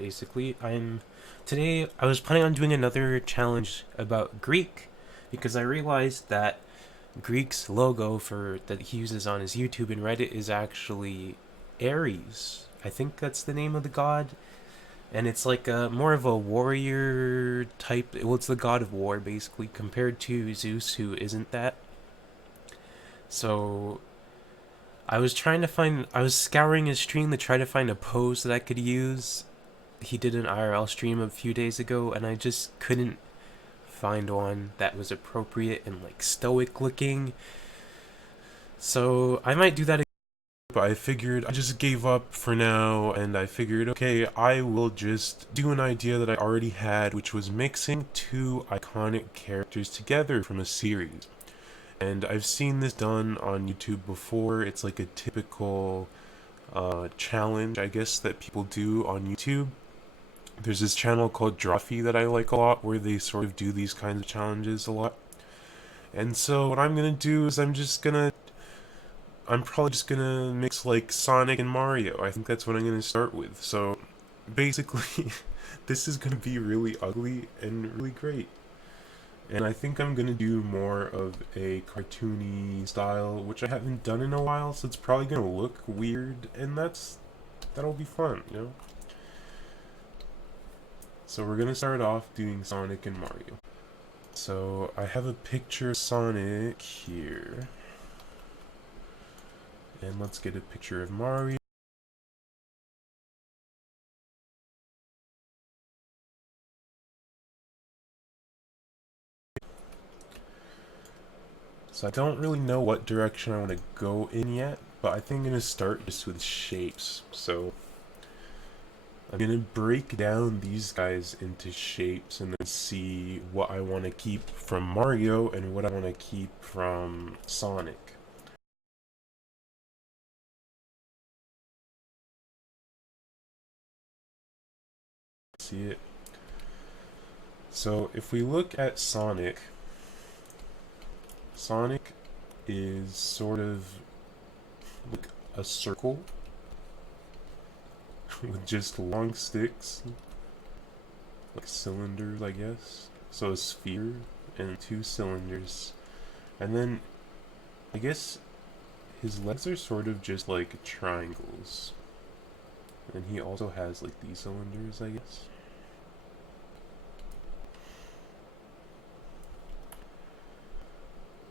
basically. Today I was planning on doing another challenge about Greek because I realized that Greek's logo for that he uses on his YouTube and Reddit is actually Ares. I think that's the name of the god, and it's like a more of a warrior type. Well, it's the god of war basically compared to Zeus, who isn't that. So I was scouring his stream to try to find a pose that I could use. He did an IRL stream a few days ago, and I just couldn't find one that was appropriate and like stoic looking. So I might do that again, but I figured I just gave up for now, and I figured, okay, I will just do an idea that I already had, which was mixing two iconic characters together from a series. And I've seen this done on YouTube before. It's like a typical challenge, I guess, that people do on YouTube. There's this channel called Drawfee that I like a lot, where they sort of do these kinds of challenges a lot. And so what I'm gonna do is I'm probably just gonna mix like Sonic and Mario. I think that's what I'm gonna start with. So basically, this is gonna be really ugly and really great. And I think I'm gonna do more of a cartoony style, which I haven't done in a while, so it's probably gonna look weird, and that'll be fun, you know? So we're gonna start off doing Sonic and Mario. So I have a picture of Sonic here. And let's get a picture of Mario. So I don't really know what direction I want to go in yet, but I think I'm going to start just with shapes. So I'm going to break down these guys into shapes and then see what I want to keep from Mario and what I want to keep from Sonic. See it? So if we look at Sonic, Sonic is sort of like a circle with just long sticks, like cylinders, I guess. So a sphere and two cylinders. And then I guess his legs are sort of just like triangles. And he also has like these cylinders, I guess.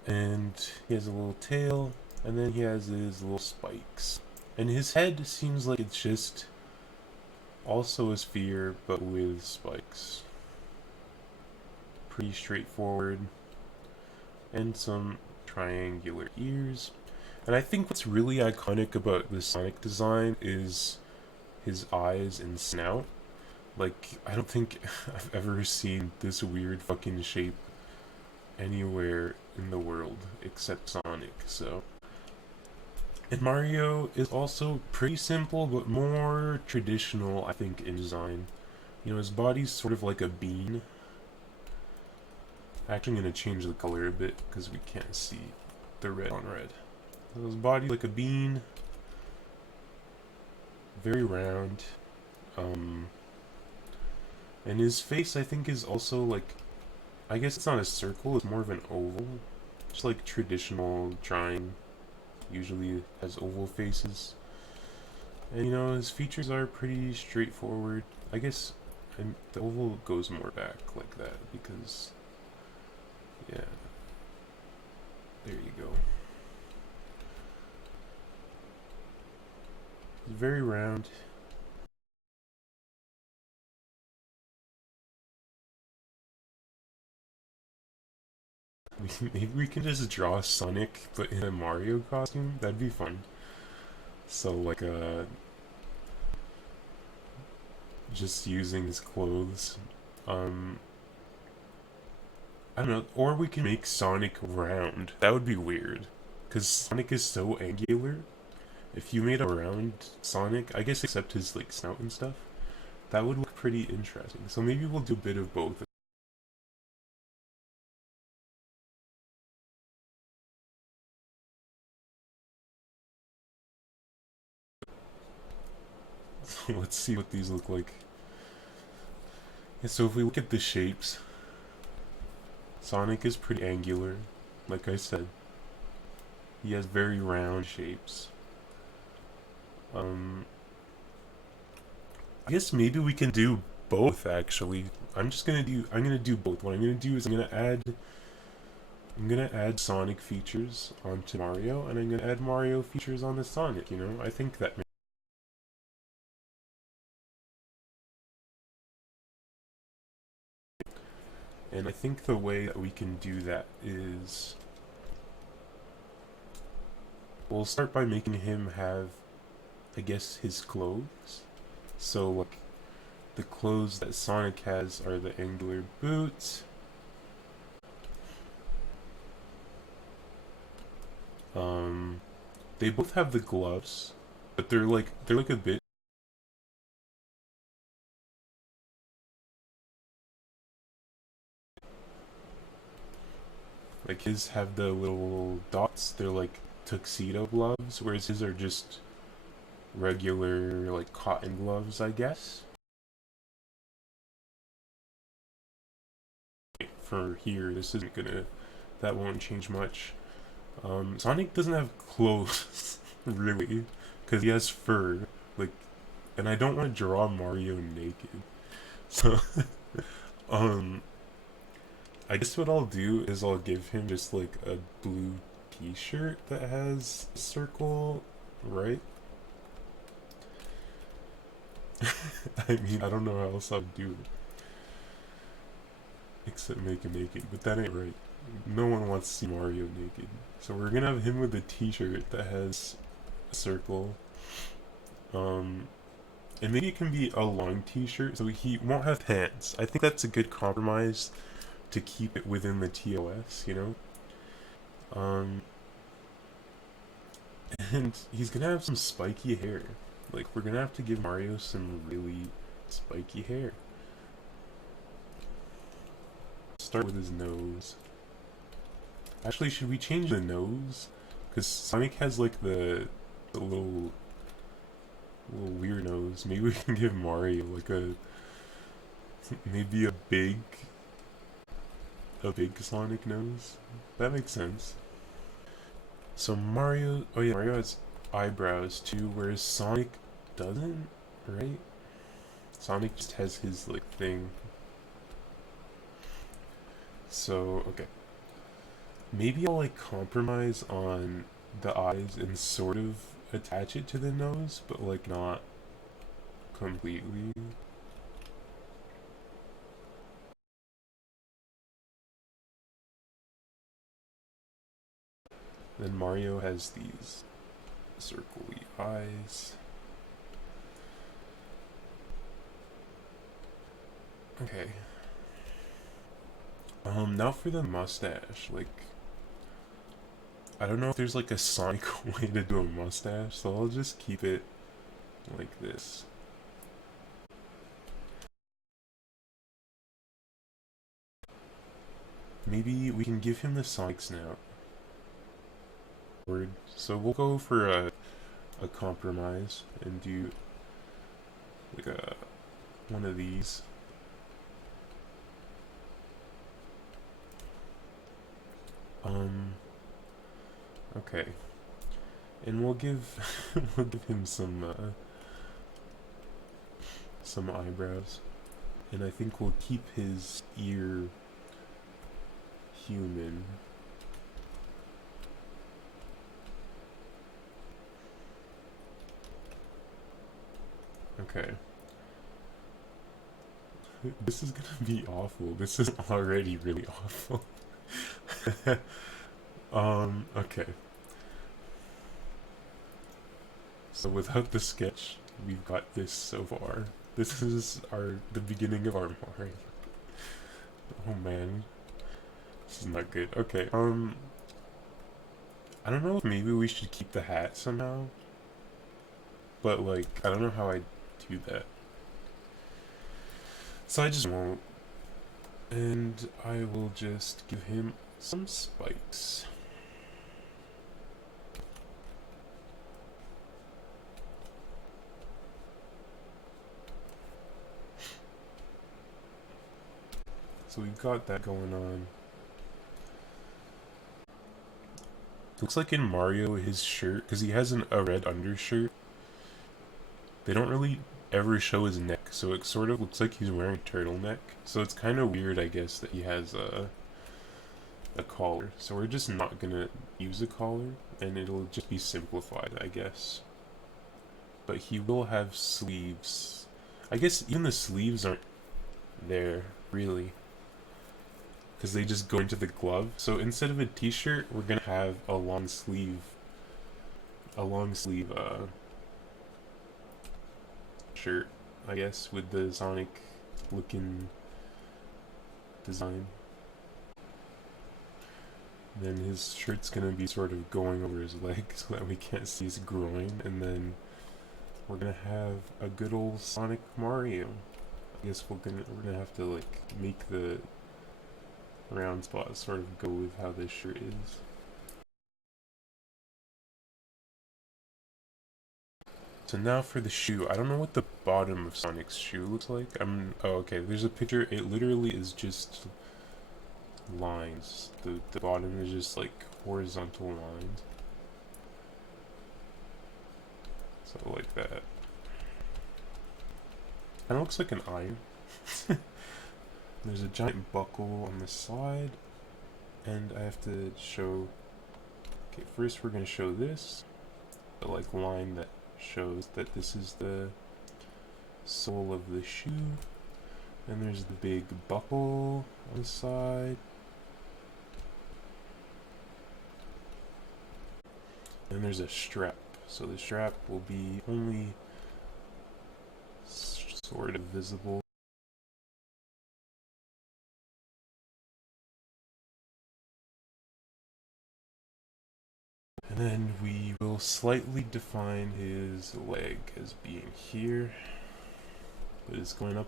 And he has a little tail, and then he has his little spikes. And his head seems like it's just also a sphere, but with spikes. Pretty straightforward. And some triangular ears. And I think what's really iconic about the Sonic design is his eyes and snout. Like, I don't think I've ever seen this weird fucking shape anywhere in the world except Sonic, so. And Mario is also pretty simple, but more traditional, I think, in design. You know, his body's sort of like a bean. Actually, I'm going to change the color a bit, because we can't see the red on red. So his body's like a bean. Very round. And his face, I think, is also like, I guess it's not a circle, it's more of an oval. Just like traditional drawing usually has oval faces. And you know, his features are pretty straightforward. I guess the oval goes more back like that because, yeah, there you go. It's very round. Maybe we can just draw Sonic, but in a Mario costume. That'd be fun. So like just using his clothes. I don't know. Or we can make Sonic round. That would be weird, because Sonic is so angular. If you made a round Sonic, I guess except his like snout and stuff, that would look pretty interesting. So maybe we'll do a bit of both. Let's see what these look like. Yeah, so if we look at the shapes, Sonic is pretty angular, like I said. He has very round shapes. Um, I guess maybe we can do both actually. I'm gonna do both. What I'm gonna do is I'm gonna add Sonic features onto Mario, and I'm gonna add Mario features on the Sonic, you know? I think that makes. And I think the way that we can do that is we'll start by making him have, I guess, his clothes. So like the clothes that Sonic has are the angular boots. Um, they both have the gloves, but they're like a bit like his have the little dots. They're like tuxedo gloves, whereas his are just regular like cotton gloves, I guess. For here, this isn't gonna that won't change much. Sonic doesn't have clothes really, because he has fur. Like, and I don't want to draw Mario naked. So, um, I guess what I'll do is I'll give him just like a blue T-shirt that has a circle, right? I mean, I don't know how else I'd do it except make him naked, but that ain't right. No one wants to see Mario naked. So we're gonna have him with a T-shirt that has a circle. Um, and maybe it can be a long T-shirt, so he won't have pants. I think that's a good compromise to keep it within the TOS, you know. Um, and he's gonna have some spiky hair. Like we're gonna have to give Mario some really spiky hair. Start with his nose. Actually, should we change the nose? Because Sonic has like the little weird nose. Maybe we can give Mario like a maybe a big Sonic nose. That makes sense. So Mario, oh yeah, Mario has eyebrows too, whereas Sonic doesn't, right? Sonic just has his like thing. So okay, maybe I'll like compromise on the eyes and sort of attach it to the nose, but like not completely. Then Mario has these circly eyes. Okay. Now for the mustache. Like, I don't know if there's like a Sonic way to do a mustache, so I'll just keep it like this. Maybe we can give him the Sonic snout. So we'll go for a compromise and do like a one of these. Um, okay. And we'll give we'll give him some eyebrows. And I think we'll keep his ear human. Okay. This is gonna be awful. This is already really awful. Okay. So without the sketch, we've got this so far. This is the beginning of our Mario. Oh man. This is not good. Okay, I don't know if maybe we should keep the hat somehow. But like, I don't know how I do that. So I just won't. And I will just give him some spikes. So we've got that going on. Looks like in Mario, his shirt, because he has a red undershirt, they don't really ever show his neck, so it sort of looks like he's wearing a turtleneck. So it's kind of weird, I guess, that he has a collar. So we're just not gonna use a collar, and it'll just be simplified, I guess. But he will have sleeves. I guess even the sleeves aren't there, really, because they just go into the glove. So instead of a t-shirt, we're gonna have a long sleeve shirt, I guess, with the Sonic looking design. Then his shirt's gonna be sort of going over his legs so that we can't see his groin, and then we're gonna have a good old Sonic Mario. I guess we're gonna have to like make the round spots sort of go with how this shirt is. So now for the shoe. I don't know what the bottom of Sonic's shoe looks like. Oh, okay, there's a picture. It literally is just lines. The bottom is just like horizontal lines. So like that. Kinda looks like an iron. There's a giant buckle on the side. And I have to show... Okay, first we're gonna show this. The like line that shows that this is the sole of the shoe. And there's the big buckle on the side. And there's a strap. So the strap will be only sort of visible. And then we will slightly define his leg as being here, but it's going up.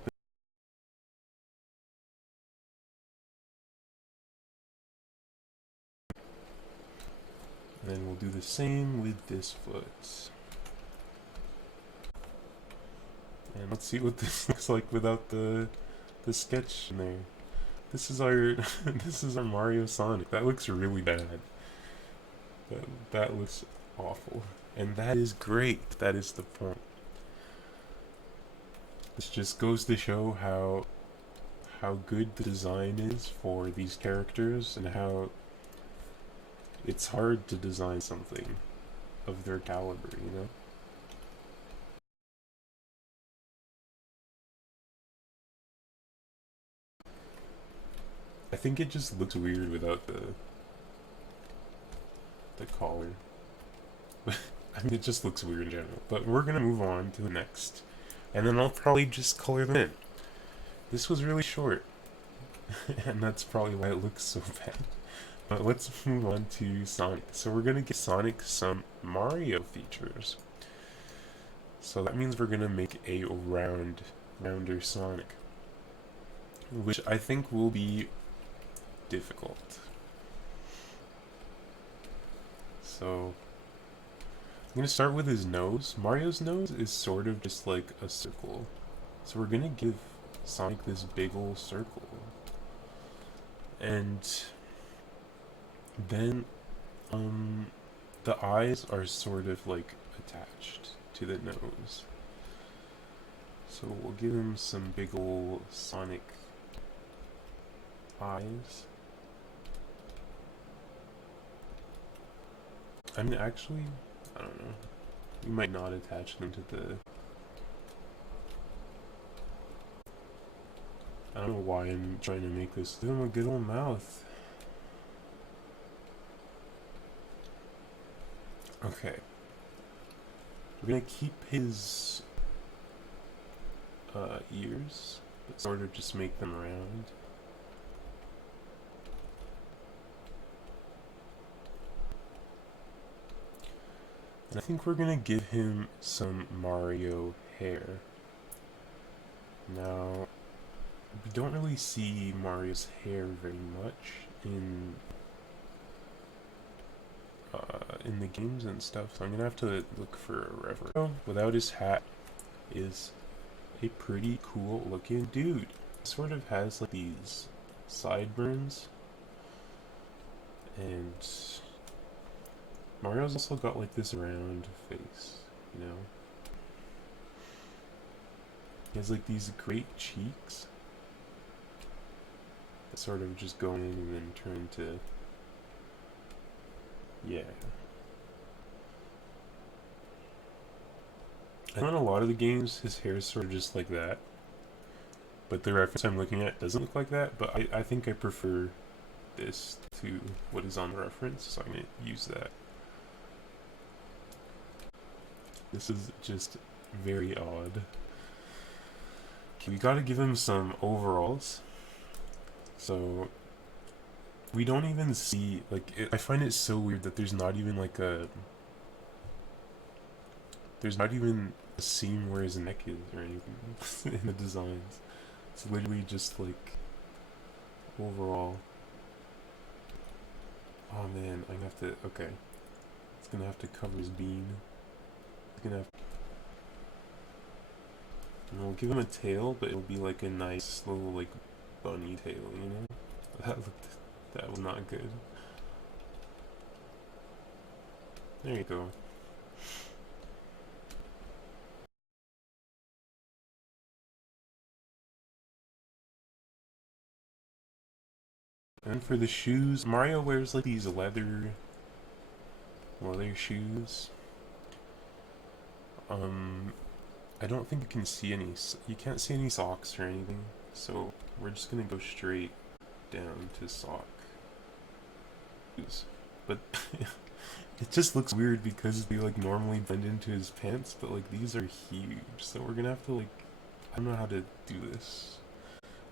And then we'll do the same with this foot. And let's see what this looks like without the sketch in there. This is our this is our Mario Sonic. That looks really bad. That looks awful. And that is great. That is the point. This just goes to show how good the design is for these characters and how it's hard to design something of their caliber, you know? I think it just looks weird without the collar. I mean, it just looks weird in general. But we're gonna move on to the next. And then I'll probably just color them in. This was really short. And that's probably why it looks so bad. But let's move on to Sonic. So we're gonna give Sonic some Mario features. So that means we're gonna make a rounder Sonic. Which I think will be difficult. So I'm gonna start with his nose. Mario's nose is sort of just like a circle. So we're gonna give Sonic this big old circle. And then the eyes are sort of like attached to the nose. So we'll give him some big old Sonic eyes. I mean, actually, I don't know. You might not attach them to the... I don't know why I'm trying to make this. Give him a good old mouth. Okay. We're gonna keep his ears, but sort of just make them round. And I think we're gonna give him some Mario hair. Now, we don't really see Mario's hair very much in the games and stuff, so I'm gonna have to look for a reference. Oh, without his hat is a pretty cool looking dude. Sort of has like these sideburns. And Mario's also got like this round face, you know? He has like these great cheeks that sort of just go in and then turn to, yeah. I know in a lot of the games his hair is sort of just like that, but the reference I'm looking at doesn't look like that, but I think I prefer this to what is on the reference, so I'm going to use that. This is just very odd. Okay, we gotta give him some overalls. So, we don't even see, like, I find it so weird that there's not even like there's not even a seam where his neck is or anything in the designs. It's literally just like overall. Oh man, I'm gonna have to, okay. It's gonna have to cover his bean. It's gonna have to, and we'll give him a tail, but it'll be like a nice little like bunny tail, you know? That was not good. There you go. And for the shoes, Mario wears like these leather shoes. I don't think you can see any, you can't see any socks or anything, so we're just gonna go straight down to sock. But it just looks weird because they like normally blend into his pants, but like these are huge, so we're gonna have to like, I don't know how to do this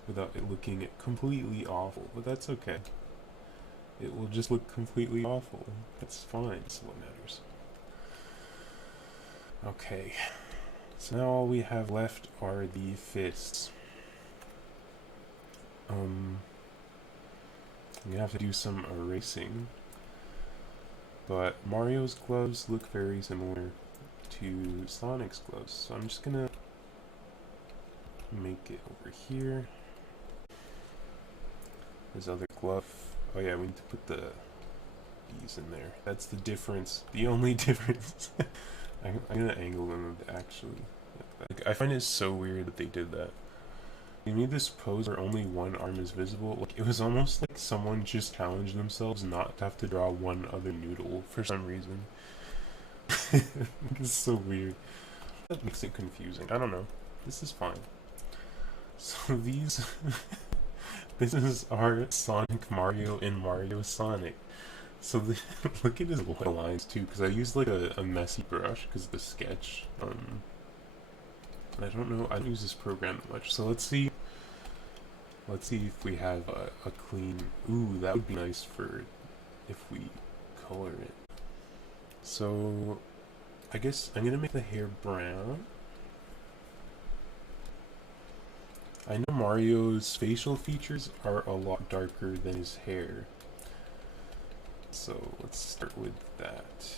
without it looking completely awful, but that's okay. It will just look completely awful. That's fine, that's what matters. Okay, so now all we have left are the fists. I'm gonna have to do some erasing, but Mario's gloves look very similar to Sonic's gloves, so I'm just gonna make it over here. His other glove. Oh yeah, we need to put the bees in there. That's the difference. The only difference. I'm gonna angle them actually. Like, I find it so weird that they did that. They made this pose where only one arm is visible. Like, it was almost like someone just challenged themselves not to have to draw one other noodle for some reason. It's so weird. That makes it confusing. I don't know. This is fine. So these... this is our Sonic Mario and Mario Sonic. So look at his lines too, because I used like a messy brush because of the sketch. I don't know, I don't use this program that much, so let's see if we have a clean, ooh, that would be nice for if we color it. So I guess I'm gonna make the hair brown. I know Mario's facial features are a lot darker than his hair, so let's start with that.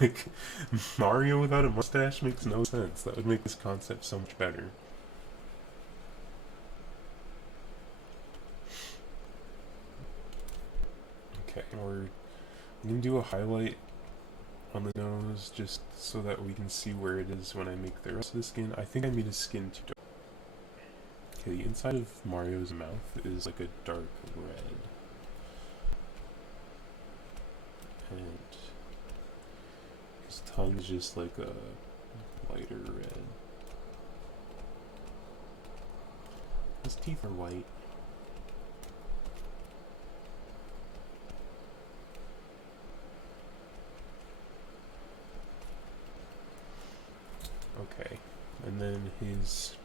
Like, Mario without a mustache makes no sense. That would make this concept so much better. Okay, we're gonna do a highlight on the nose just so that we can see where it is when I make the rest of the skin. I think I made his skin too dark. Okay, the inside of Mario's mouth is like a dark red. And his tongue is just like a lighter red. His teeth are white. Okay, and then his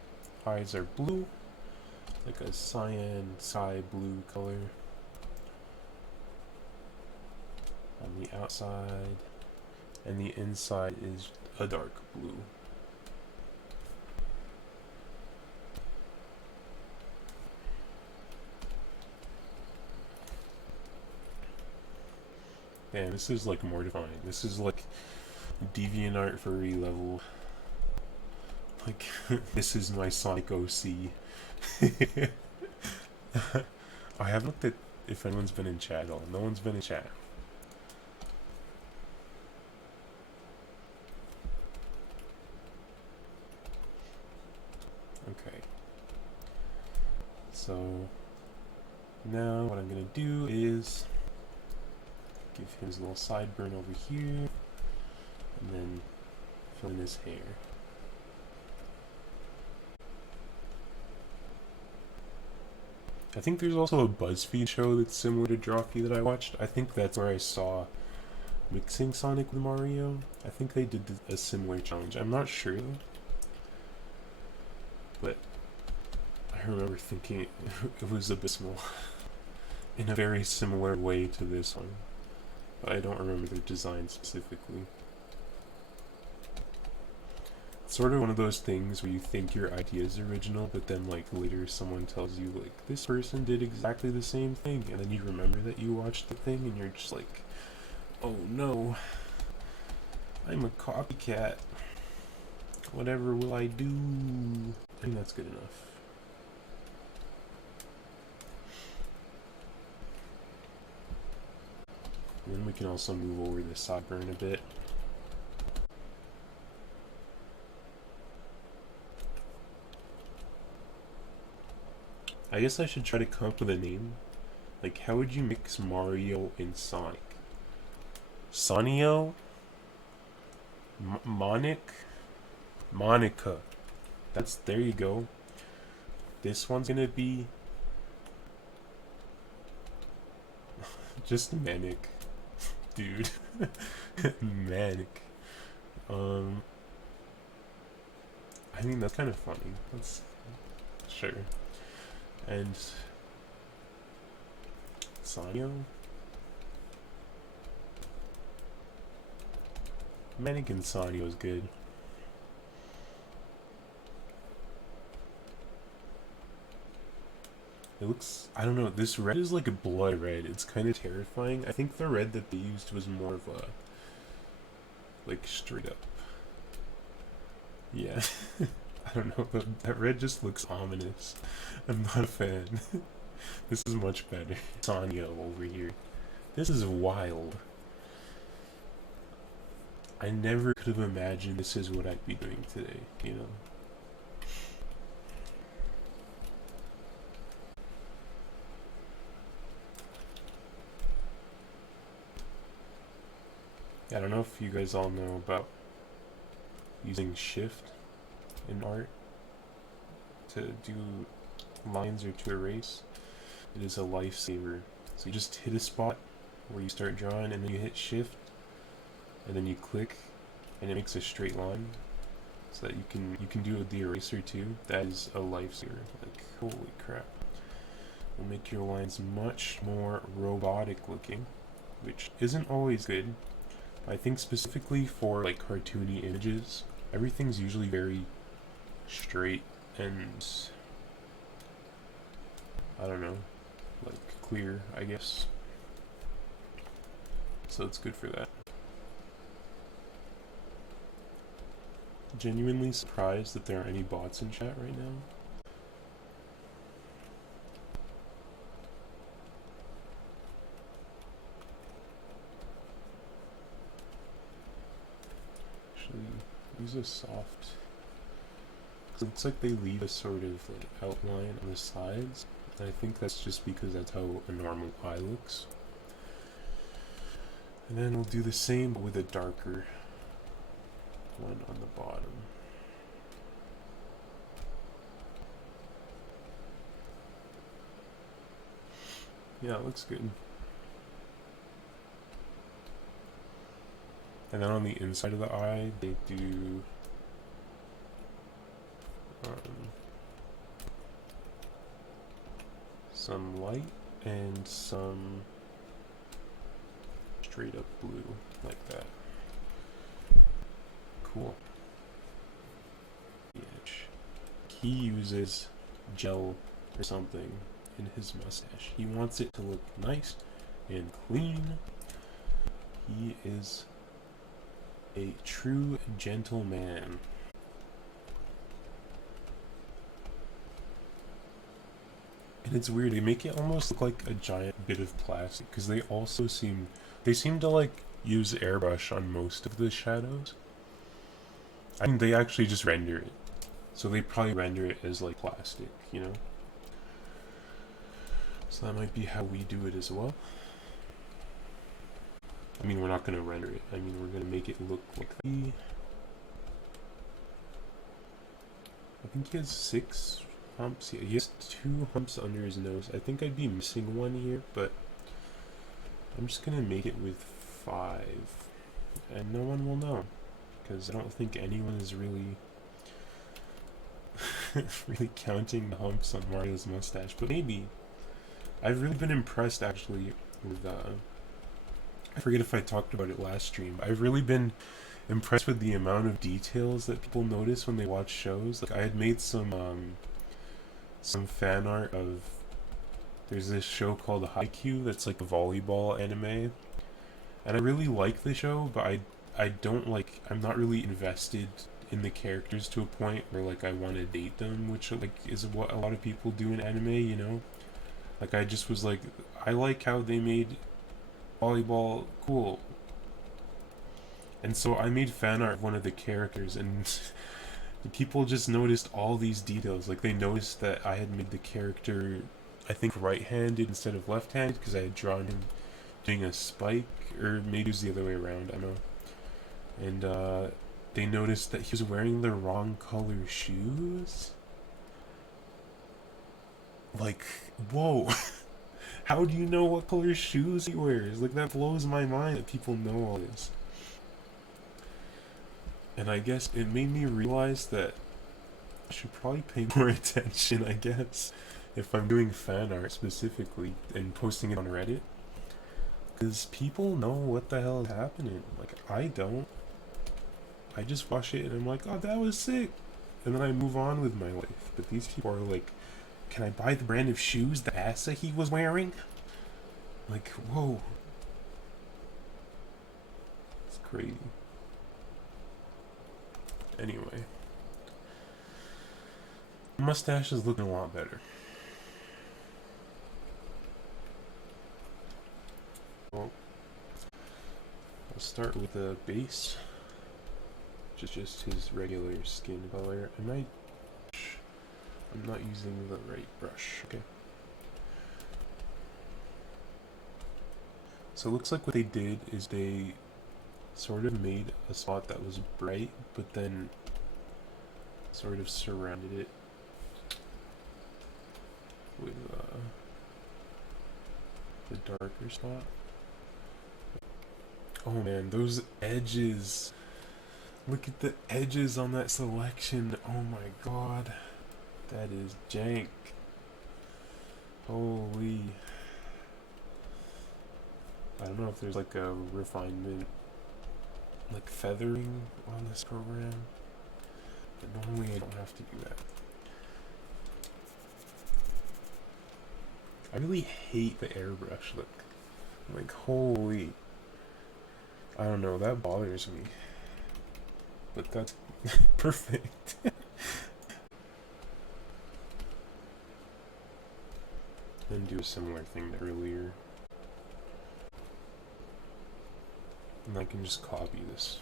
eyes are blue, like a cyan sky blue color on the outside, and the inside is a dark blue. Damn, this is like mortifying. This is like DeviantArt furry level. Like, this is my Sonic OC. I haven't looked at if anyone's been in chat at all. No one's been in chat. Okay. So, now what I'm gonna do is give him his little sideburn over here, and then fill in his hair. I think there's also a BuzzFeed show that's similar to Drawfee that I watched. I think that's where I saw mixing Sonic with Mario. I think they did a similar challenge. I'm not sure though. But I remember thinking it was abysmal in a very similar way to this one. But I don't remember the design specifically. It's sort of one of those things where you think your idea is original, but then like later someone tells you like, this person did exactly the same thing, and then you remember that you watched the thing and you're just like, oh no, I'm a copycat. Whatever will I do? I think that's good enough. And then we can also move over the sideburn a bit. I guess I should try to come up with a name. Like, how would you mix Mario and Sonic? Sonio? Monica. There you go. This one's gonna be just Manic. Dude. Manic. I mean, that's kind of funny. That's sure. And Sonio? Manic and Sonio is good. It looks, I don't know, this red is like a blood red. It's kind of terrifying. I think the red that they used was more of a, like, straight up. Yeah. I don't know, that red just looks ominous. I'm not a fan. This is much better. Sonio over here. This is wild. I never could have imagined this is what I'd be doing today, you know? I don't know if you guys all know about using shift in art to do lines or to erase. It is a lifesaver. So you just hit a spot where you start drawing, and then you hit shift, and then you click, and it makes a straight line, so that you can do it with the eraser too. That is a lifesaver. Like, holy crap! Will make your lines much more robotic looking, which isn't always good. I think specifically for like cartoony images, everything's usually very straight and, I don't know, like clear, I guess. So it's good for that. Genuinely surprised that there aren't any bots in chat right now. Actually, use a soft. It looks like they leave a sort of like outline on the sides. And I think that's just because that's how a normal eye looks. And then we'll do the same but with a darker one on the bottom. Yeah, it looks good. And then on the inside of the eye, they do some light and some straight up blue, like that. Cool. He uses gel or something in his mustache. He wants it to look nice and clean. He is a true gentleman. And it's weird, they make it almost look like a giant bit of plastic, because they seem to like use airbrush on most of the shadows. I mean, they actually just render it. So they probably render it as like plastic, you know? So that might be how we do it as well. I mean, we're not going to render it. I mean, we're going to make it look like that. I think he has 6 humps. Yeah, he has 2 humps under his nose. I think I'd be missing one here, but I'm just going to make it with 5. And no one will know, because I don't think anyone is really really counting the humps on Mario's mustache. But maybe. I've really been impressed, actually, with I forget if I talked about it last stream. I've really been impressed with the amount of details that people notice when they watch shows. Like, I had made some fan art of, there's this show called Haikyuu that's like a volleyball anime, and I really like the show, but I don't like, I'm not really invested in the characters to a point where like I want to date them, which like is what a lot of people do in anime, you know? Like, I just was like, I like how they made volleyball cool. And so I made fan art of one of the characters, and people just noticed all these details. Like, they noticed that I had made the character, I think, right-handed instead of left-handed, because I had drawn him doing a spike, or maybe it was the other way around, I don't know. And they noticed that he was wearing the wrong color shoes. Like, whoa. How do you know what color shoes he wears? Like, that blows my mind that people know all this. And I guess it made me realize that I should probably pay more attention, I guess, if I'm doing fan art specifically and posting it on Reddit. Because people know what the hell is happening. Like, I don't. I just watch it and I'm like, oh, that was sick. And then I move on with my life. But these people are like, can I buy the brand of shoes that Asa he was wearing? Like, whoa. It's crazy. Anyway. My mustache is looking a lot better. Well, I'll start with the base. Just his regular skin color. I'm not using the right brush. Okay. So it looks like what they did is they sort of made a spot that was bright, but then sort of surrounded it with the darker spot. Oh man, those edges. Look at the edges on that selection. Oh my god. That is jank. Holy. I don't know if there's like a refinement, like feathering on this program, but normally I don't have to do that. I really hate the airbrush look. Like, holy. I don't know, that bothers me. But that's perfect. And do a similar thing to earlier. And I can just copy this.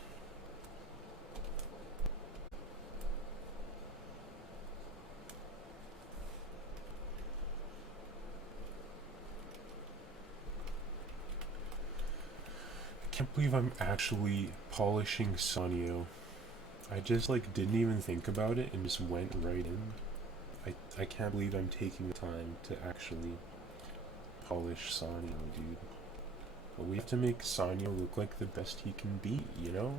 I can't believe I'm actually polishing Sonio. I just like didn't even think about it and just went right in. I can't believe I'm taking the time to actually polish Sonio, dude. But we have to make Sonio look like the best he can be, you know?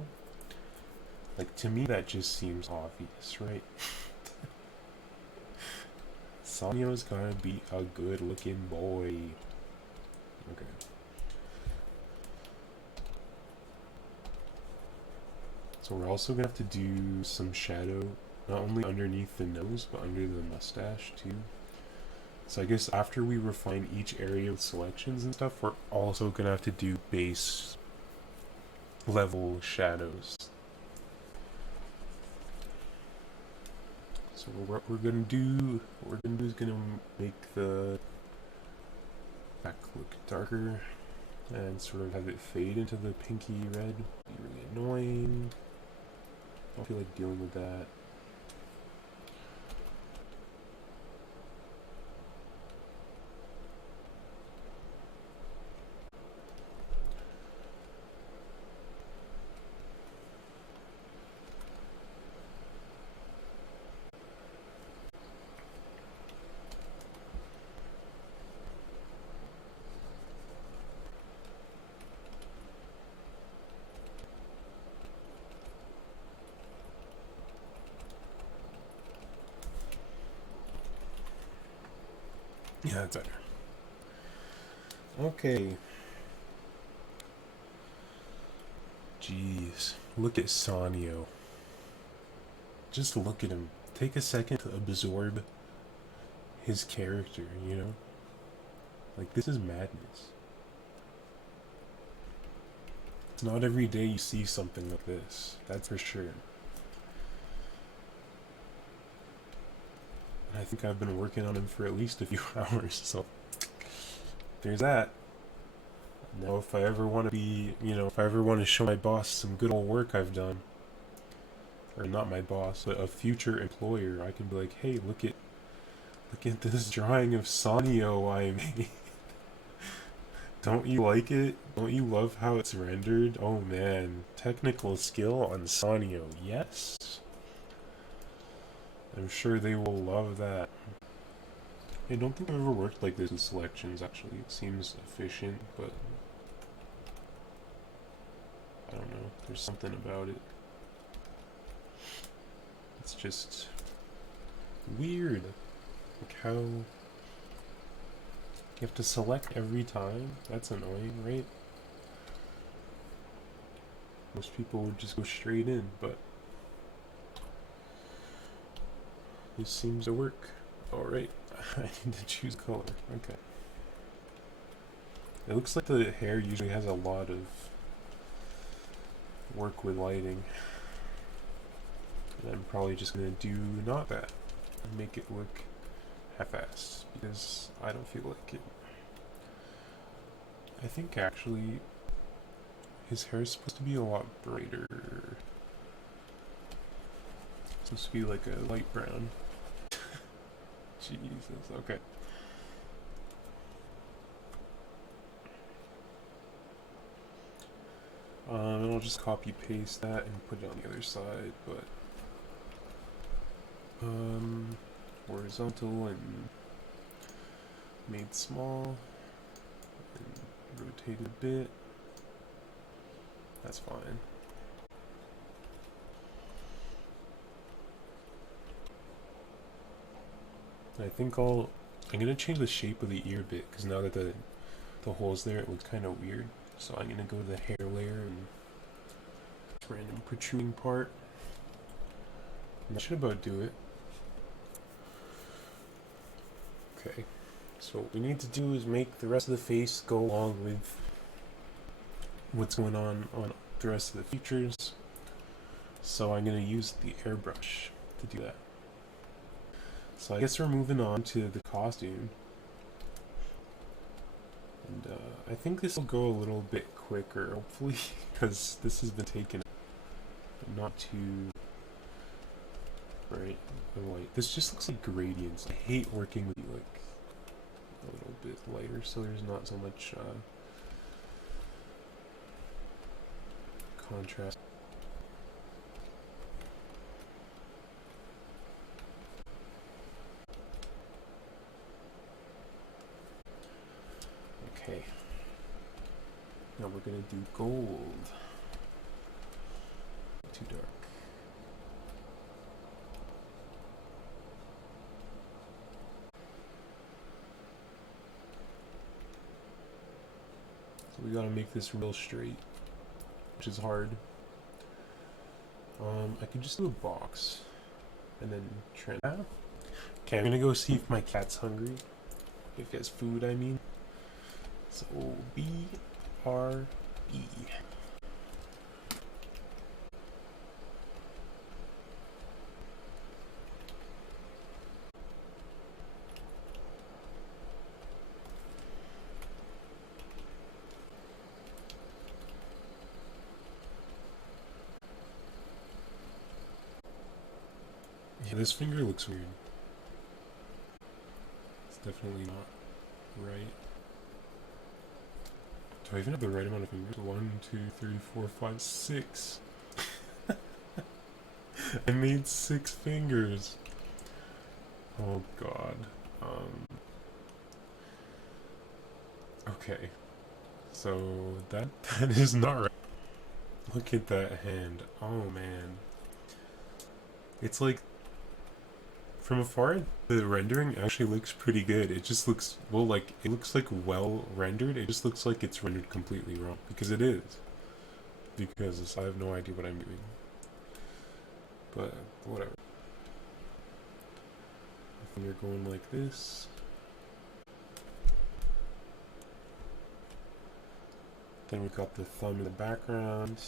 Like, to me that just seems obvious, right? Sonio's gotta be a good looking boy. Okay. So we're also gonna have to do some shadow, not only underneath the nose, but under the mustache too. So I guess after we refine each area with selections and stuff, we're also gonna have to do base level shadows. So what we're gonna do is gonna make the back look darker and sort of have it fade into the pinky red. Be really annoying. I don't feel like dealing with that. Yeah, that's better. Okay. Jeez. Look at Sonio. Just look at him. Take a second to absorb his character, you know? Like, this is madness. It's not every day you see something like this. That's for sure. I think I've been working on him for at least a few hours, so there's that. Now if I ever want to be, you know, if I ever want to show my boss some good old work I've done, or not my boss, but a future employer, I can be like, hey, look at this drawing of Sonio I made. Don't you like it? Don't you love how it's rendered? Oh man, technical skill on Sonio, yes. I'm sure they will love that. I don't think I've ever worked like this with selections, actually. It seems efficient, but I don't know. There's something about it. It's just weird. Like how you have to select every time? That's annoying, right? Most people would just go straight in, but this seems to work. Alright, I need to choose color. Okay. It looks like the hair usually has a lot of work with lighting. And I'm probably just gonna do not that. And make it look half-assed, because I don't feel like it. I think actually his hair is supposed to be a lot brighter. It's supposed to be like a light brown. Jesus, okay. And I'll just copy paste that and put it on the other side, but horizontal and made small and rotated a bit. That's fine. I think I'm gonna change the shape of the ear a bit, because now that the hole's there, it looks kind of weird. So I'm gonna go to the hair layer and this random protruding part. And that should about do it. Okay, so what we need to do is make the rest of the face go along with what's going on the rest of the features. So I'm gonna use the airbrush to do that. So I guess we're moving on to the costume. And I think this will go a little bit quicker, hopefully, because this has been taken not too bright and white. This just looks like gradients. I hate working with like a little bit lighter, so there's not so much contrast. Okay. Now we're gonna do gold. Too dark. So we gotta make this real straight, which is hard. I could just do a box and then trend. Okay, I'm gonna go see if my cat's hungry. If he has food, I mean. So BRB. This finger looks weird. It's definitely not right. Do I even have the right amount of fingers? 1, 2, 3, 4, 5, 6. I made 6 fingers. Oh god. Okay. So that is not right. Look at that hand. Oh man. It's like, from afar, the rendering actually looks pretty good. It just looks, well, like, it looks like well rendered. It just looks like it's rendered completely wrong. Because it is. Because I have no idea what I'm doing. But, whatever. I think you're going like this. Then we got the thumb in the background.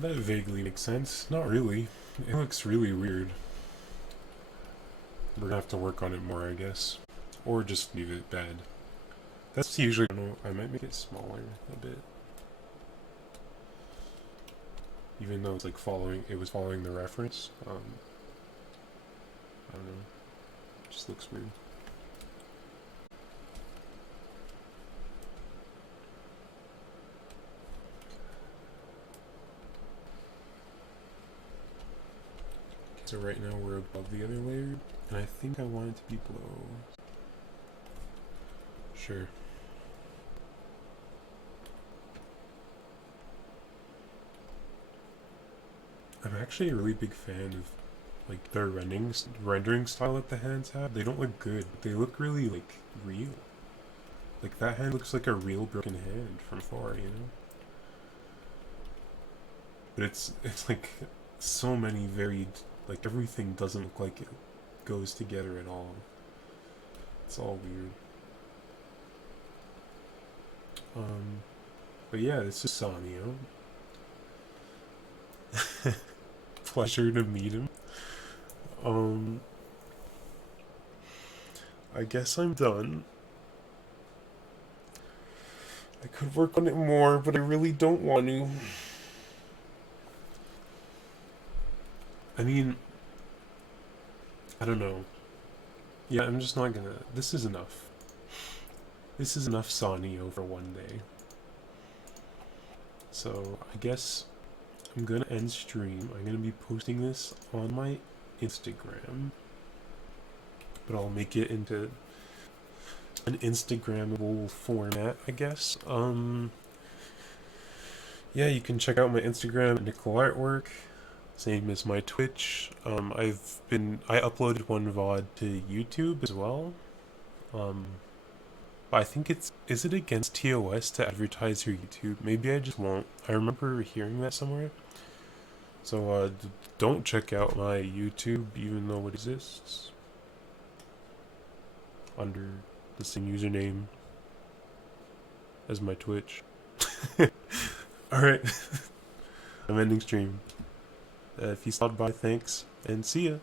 That vaguely makes sense. Not really. It looks really weird. We're gonna have to work on it more, I guess. Or just leave it bad. That's usually, I don't know, I might make it smaller a bit. Even though it's like it was following the reference. I don't know. It just looks weird. So right now we're above the other layer, and I think I want it to be below. Sure. I'm actually a really big fan of like their rendering style that the hands have. They don't look good. They look really like real. Like that hand looks like a real broken hand from far, you know? But it's like so many varied, like everything doesn't look like it goes together at all. It's all weird. But yeah, this is Sonio. Pleasure to meet him. I guess I'm done. I could work on it more, but I really don't want to. I mean, I don't know. Yeah, I'm just not gonna. This is enough. This is enough Sonio for one day. So, I guess I'm gonna end stream. I'm gonna be posting this on my Instagram. But I'll make it into an Instagrammable format, I guess. Yeah, you can check out my Instagram, Nickel Artwork. Same as my Twitch. I uploaded one VOD to YouTube as well. But I think is it against TOS to advertise your YouTube? Maybe I just won't. I remember hearing that somewhere. So, don't check out my YouTube, even though it exists. Under the same username as my Twitch. Alright. I'm ending stream. If you stopped by, thanks, and see ya.